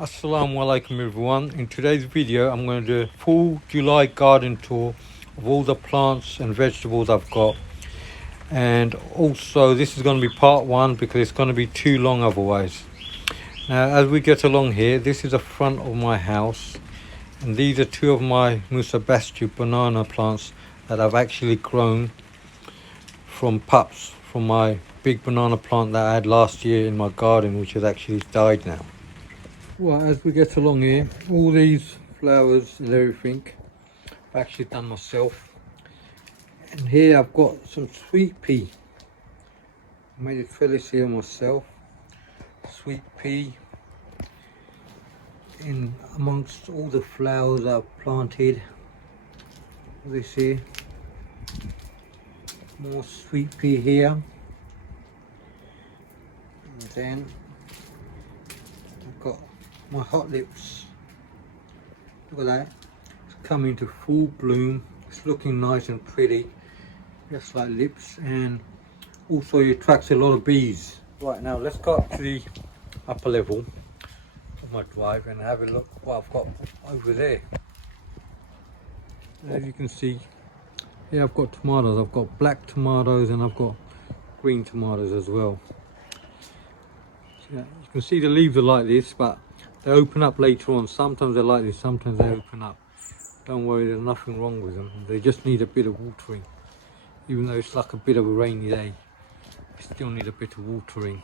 Assalamu alaikum everyone. In today's video I'm going to do a full July garden tour of all the plants and vegetables I've got, and also this is going to be part one because it's going to be too long otherwise. Now as we get along here, this is the front of my house, and these are two of my Musabastu banana plants that I've actually grown from pups from my big banana plant that I had last year in my garden, which has actually died now. Right, as we get along here, all these flowers and everything I've actually done myself. And here I've got some sweet pea. I made a trellis here myself. Sweet pea in amongst all the flowers I've planted. This here. More sweet pea here. And then I've got my hot lips. Look at that. It's coming to full bloom. It's looking nice and pretty, just like lips, and also it attracts a lot of bees. Right, now let's go up to the upper level of my drive and have a look what I've got over there. As you can see, here I've got tomatoes. I've got black tomatoes and I've got green tomatoes as well. So, yeah, you can see the leaves are like this, but they open up later on. Sometimes they're like this, sometimes they open up. Don't worry, there's nothing wrong with them. They just need a bit of watering. Even though it's like a bit of a rainy day, they still need a bit of watering.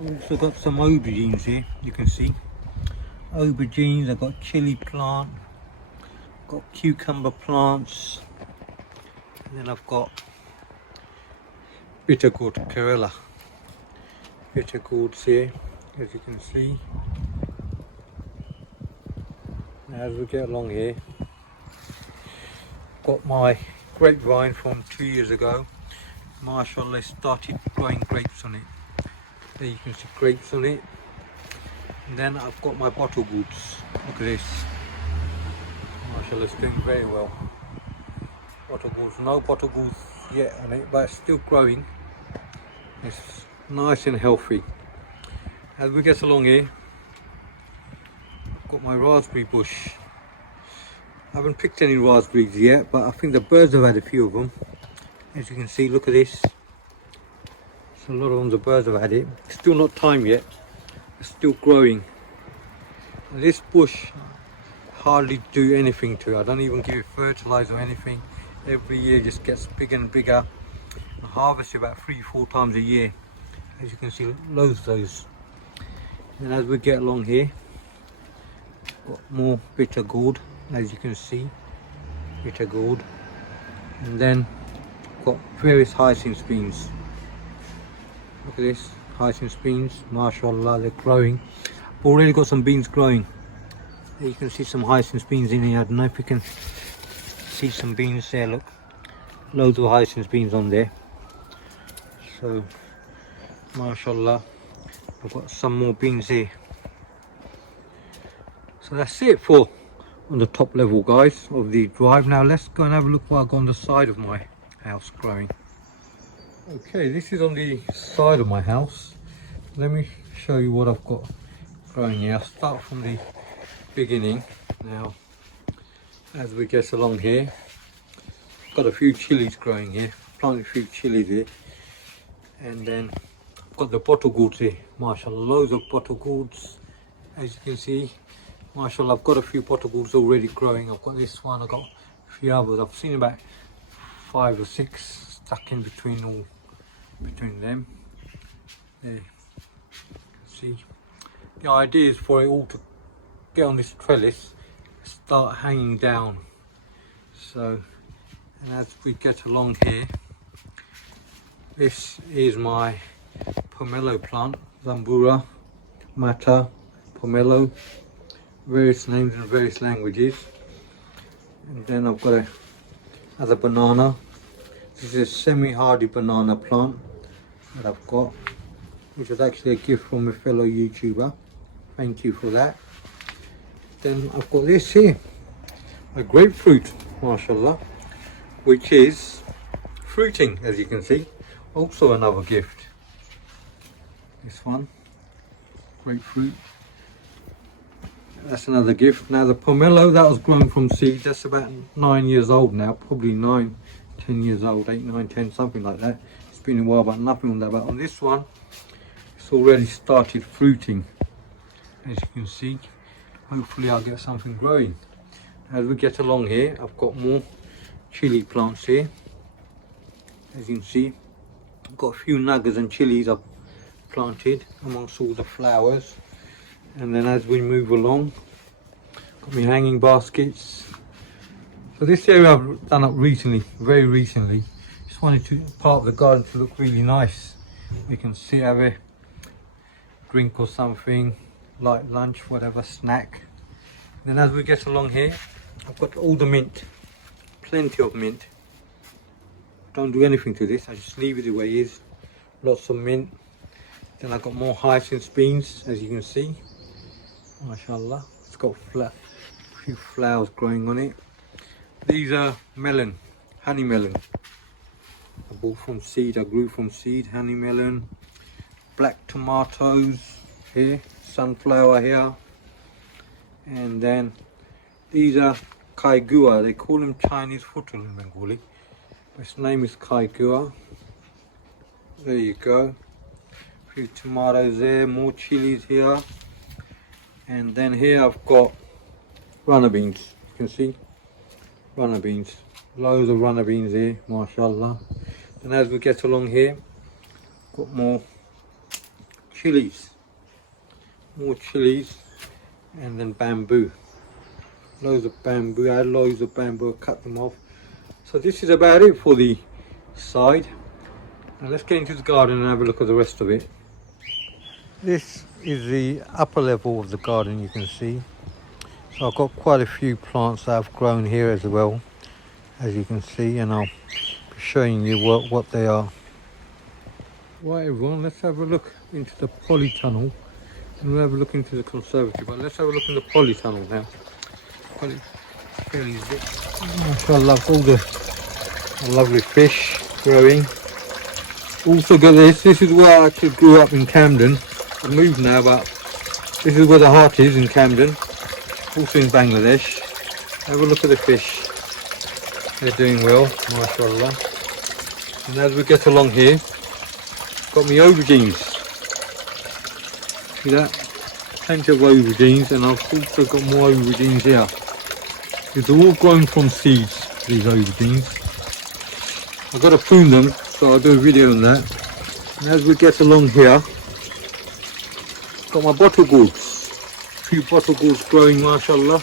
I've also got some aubergines here, you can see. Aubergines, I've got chili plant, got cucumber plants, and then I've got bitter gourd Kerala. Bitter gourds here, as you can see. As we get along here, got my grapevine from 2 years ago. Mashallah, started growing grapes on it. There you can see grapes on it. And then I've got my bottle gourds. Look at this. Mashallah, it's doing very well. Bottle gourds, no bottle gourds yet on it, but it's still growing. It's nice and healthy. As we get along here, I've got my raspberry bush. I haven't picked any raspberries yet, but I think the birds have had a few of them. As you can see, look at this. So a lot of them, the birds have had it. It's still not time yet. It's still growing. And this bush, hardly do anything to it. I don't even give it fertilizer or anything. Every year it just gets bigger and bigger. I harvest it about 3-4 times a year. As you can see, loads of those. And as we get along here, got more bitter gourd, as you can see, bitter gourd. And then got various hyacinth beans. Look at this, hyacinth beans, mashallah, they're growing. I've already got some beans growing. There you can see some hyacinth beans in here. I don't know if you can see some beans there, look. Loads of hyacinth beans on there. So, mashallah, I've got some more beans here. So that's it for on the top level, guys, of the drive. Now let's go and have a look what I've got on the side of my house growing. Okay, this is on the side of my house. Let me show you what I've got growing here. I'll start from the beginning. Now, as we get along here, I've got a few chilies growing here. Planted a few chilies here. And then I've got the bottle gourds here. Mashallah, loads of bottle gourds. As you can see, mashallah, I've got a few bottle gourds already growing. I've got this one, I've got a few others. I've seen about 5 or 6 stuck in between them. There, see, the idea is for it all to get on this trellis, start hanging down. So, and as we get along here, this is my pomelo plant, Zambura, Mata, pomelo, various names in various languages. And then I've got another banana. This is a semi-hardy banana plant that I've got, which was actually a gift from a fellow YouTuber. Thank you for that. Then I've got this here, a grapefruit, mashallah, which is fruiting, as you can see. Also another gift. This one, grapefruit. That's another gift. Now the pomelo, that was grown from seed, that's about 9 years old now, probably 9, 10 years old, 8, 9, 10, something like that. It's been a while, but nothing on that. But on this one, it's already started fruiting, as you can see. Hopefully I'll get something growing. As we get along here, I've got more chili plants here. As you can see, I've got a few Nagas and chilies I've planted amongst all the flowers. And then as we move along, got my hanging baskets. So this area I've done up recently, very recently. Just wanted to part of the garden to look really nice. We can sit, have a drink or something, light lunch, whatever, snack. And then as we get along here, I've got all the mint, plenty of mint. Don't do anything to this, I just leave it the way it is. Lots of mint. Then I've got more hyacinth beans, as you can see. Mashallah, it's got a few flowers growing on it. These are melon, honey melon. I bought from seed, I grew from seed, honey melon. Black tomatoes here, sunflower here. And then these are kaigua, they call them Chinese futul in Bengali. Its name is kaigua. There you go. A few tomatoes there, more chilies here. And then here I've got runner beans, you can see, runner beans, loads of runner beans here, mashallah. And as we get along here, got more chilies, and then bamboo, loads of bamboo. I had loads of bamboo, I cut them off. So this is about it for the side. Now let's get into the garden and have a look at the rest of it. This is the upper level of the garden, you can see. So I've got quite a few plants that I've grown here as well, as you can see, and I'll be showing you what they are. Right everyone, let's have a look into the polytunnel and we'll have a look into the conservatory, but let's have a look in the polytunnel now. Mashallah, all the lovely fish growing. Also got this is where I actually grew up in Camden. I've moved now, but this is where the heart is in Camden, also in Bangladesh. Have a look at the fish, they're doing well, mashallah. And as we get along here, got my aubergines, see that? Plenty of aubergines, and I've also got more aubergines here. These are all grown from seeds, these aubergines. I've got to prune them, so I'll do a video on that. And as we get along here, got my bottle gourds, a few bottle gourds growing, mashallah.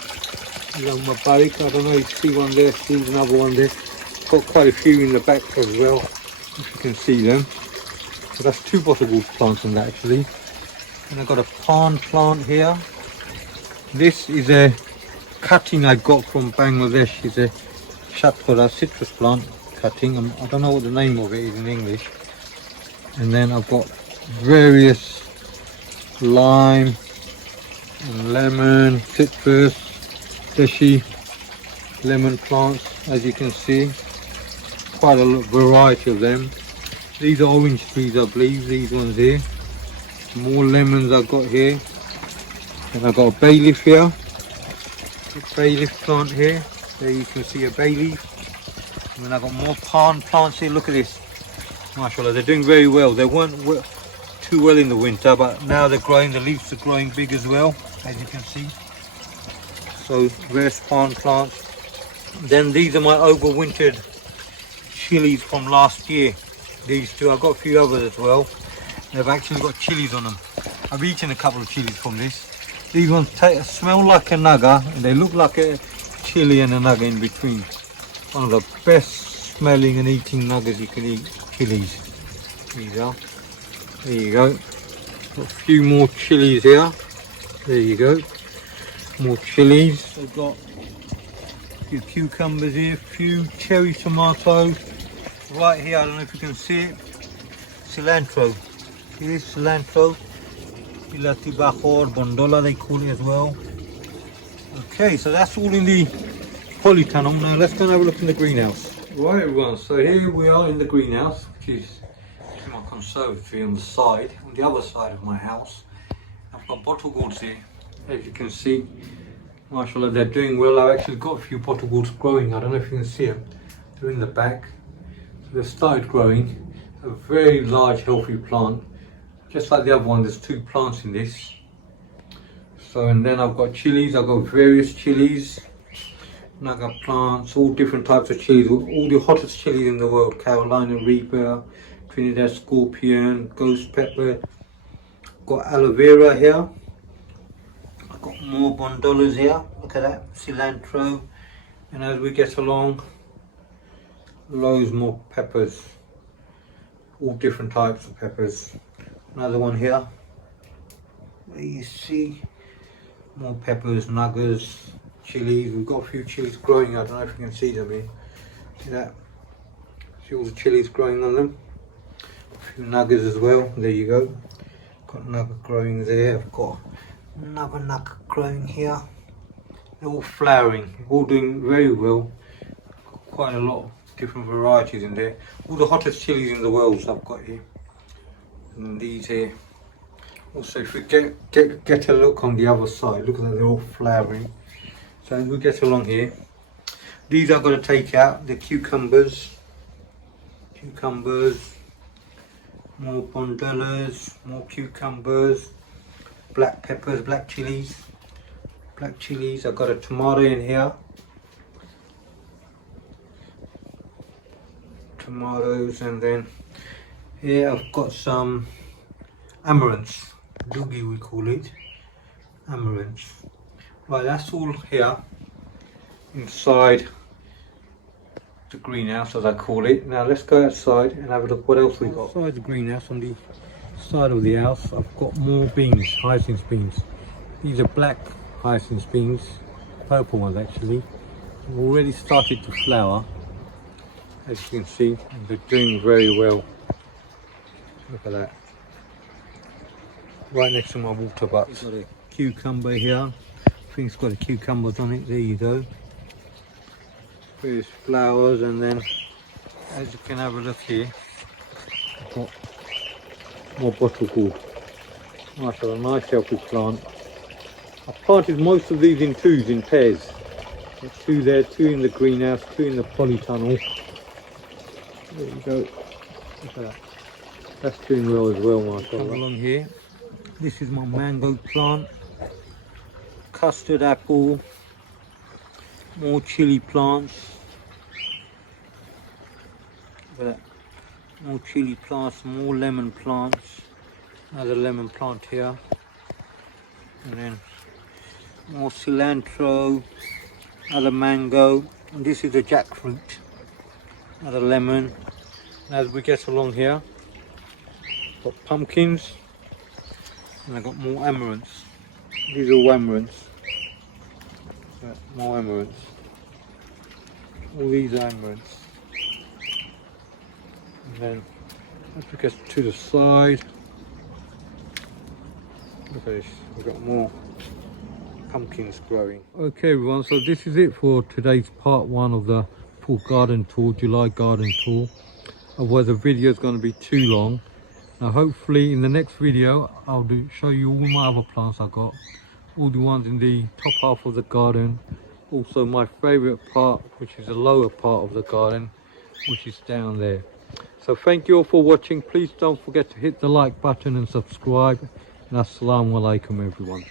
My barrick, I don't know if you see one there, see another one there. Got quite a few in the back as well, if you can see them. So that's 2 bottle gourds plants on that actually. And I've got a palm plant here. This is a cutting I got from Bangladesh. It's a shatkara citrus plant cutting. I don't know what the name of it is in English. And then I've got various lime and lemon, citrus, deshi lemon plants, as you can see. Quite a variety of them. These are orange trees, I believe, these ones here. More lemons I've got here. And I've got a bay leaf here. A bay leaf plant here. There you can see a bay leaf. And then I've got more palm plants here. Look at this. Mashallah, they're doing very well. They weren't too well in the winter, but now they're growing, the leaves are growing big as well, as you can see. So various palm plants. Then these are my overwintered chilies from last year. These two, I've got a few others as well. They've actually got chilies on them. I've eaten a couple of chilies from this. These ones smell like a Naga, and they look like a chili and a Naga in between. One of the best smelling and eating Nagas you can eat, chilies. These are. There you go. Got a few more chilies here. There you go. More chilies. I've got a few cucumbers here, a few cherry tomatoes. Right here, I don't know if you can see it. Cilantro. Here's cilantro. Ilati Bakhor, Bondola they call it as well. Okay, so that's all in the polytunnel. Now let's go and have a look in the greenhouse. Right everyone, so here we are in the greenhouse, which is my conservatory on the side, on the other side of my house. I've got bottle gourds here, as you can see. Mashallah, they're doing well. I've actually got a few bottle gourds growing. I don't know if you can see them. They're in the back. So they've started growing. A very large, healthy plant. Just like the other one, there's 2 plants in this. So, and then I've got chilies. I've got various chilies. Naga plants, all different types of chilies, all the hottest chilies in the world. Carolina Reaper, Trinidad Scorpion, Ghost Pepper. Got aloe vera here. I've got more bondolas here. Look at that, cilantro. And as we get along, loads more peppers. All different types of peppers. Another one here. There you see more peppers, Nagas. Chilies, we've got a few chilies growing. I don't know if you can see them here. See that? See all the chilies growing on them. A few Nagas as well. There you go. Got Naga growing there. I've got another Naga growing here. They're all flowering, all doing very well. Quite a lot of different varieties in there. All the hottest chilies in the world I've got here. And these here. Also, if we get a look on the other side, look at that, they're all flowering. So as we get along here, these I've got to take out, the cucumbers, more bondolas, more cucumbers, black peppers, black chilies. I've got a tomato in here, tomatoes, and then here I've got some amaranth, doogie we call it, amaranth. Right, that's all here inside the greenhouse, as I call it. Now let's go outside and have a look what else we got. Outside the greenhouse, on the side of the house, I've got more beans, hyacinth beans. These are black hyacinth beans, purple ones actually. They've already started to flower, as you can see, and they're doing very well. Look at that. Right next to my water butts. Got a cucumber here. I think it's got the cucumbers on it. There you go. Various flowers, and then as you can have a look here, I've got more bottle gourd. A nice healthy plant. I planted most of these in 2s, in pairs. There's 2 there, 2 in the greenhouse, 2 in the polytunnel. There you go. Look at that. That's doing well as well, mashallah. Come along here. This is my mango plant. Custard apple, more chili plants, more chili plants, more lemon plants, another lemon plant here, and then more cilantro, another mango, and this is a jackfruit, another lemon. And as we get along here, got pumpkins, and I've got more amaranths. These are all amaranths. More amaranths. All these are amaranths. And then as we get to the side, look at this, we've got more pumpkins growing. Okay everyone, so this is it for today's part 1 of the full garden tour, July garden tour. Otherwise the video is going to be too long. Now hopefully in the next video I'll show you all my other plants I got. All the ones in the top half of the garden, also my favorite part, which is the lower part of the garden, which is down there. So thank you all for watching. Please don't forget to hit the like button and subscribe, and assalamu alaikum everyone.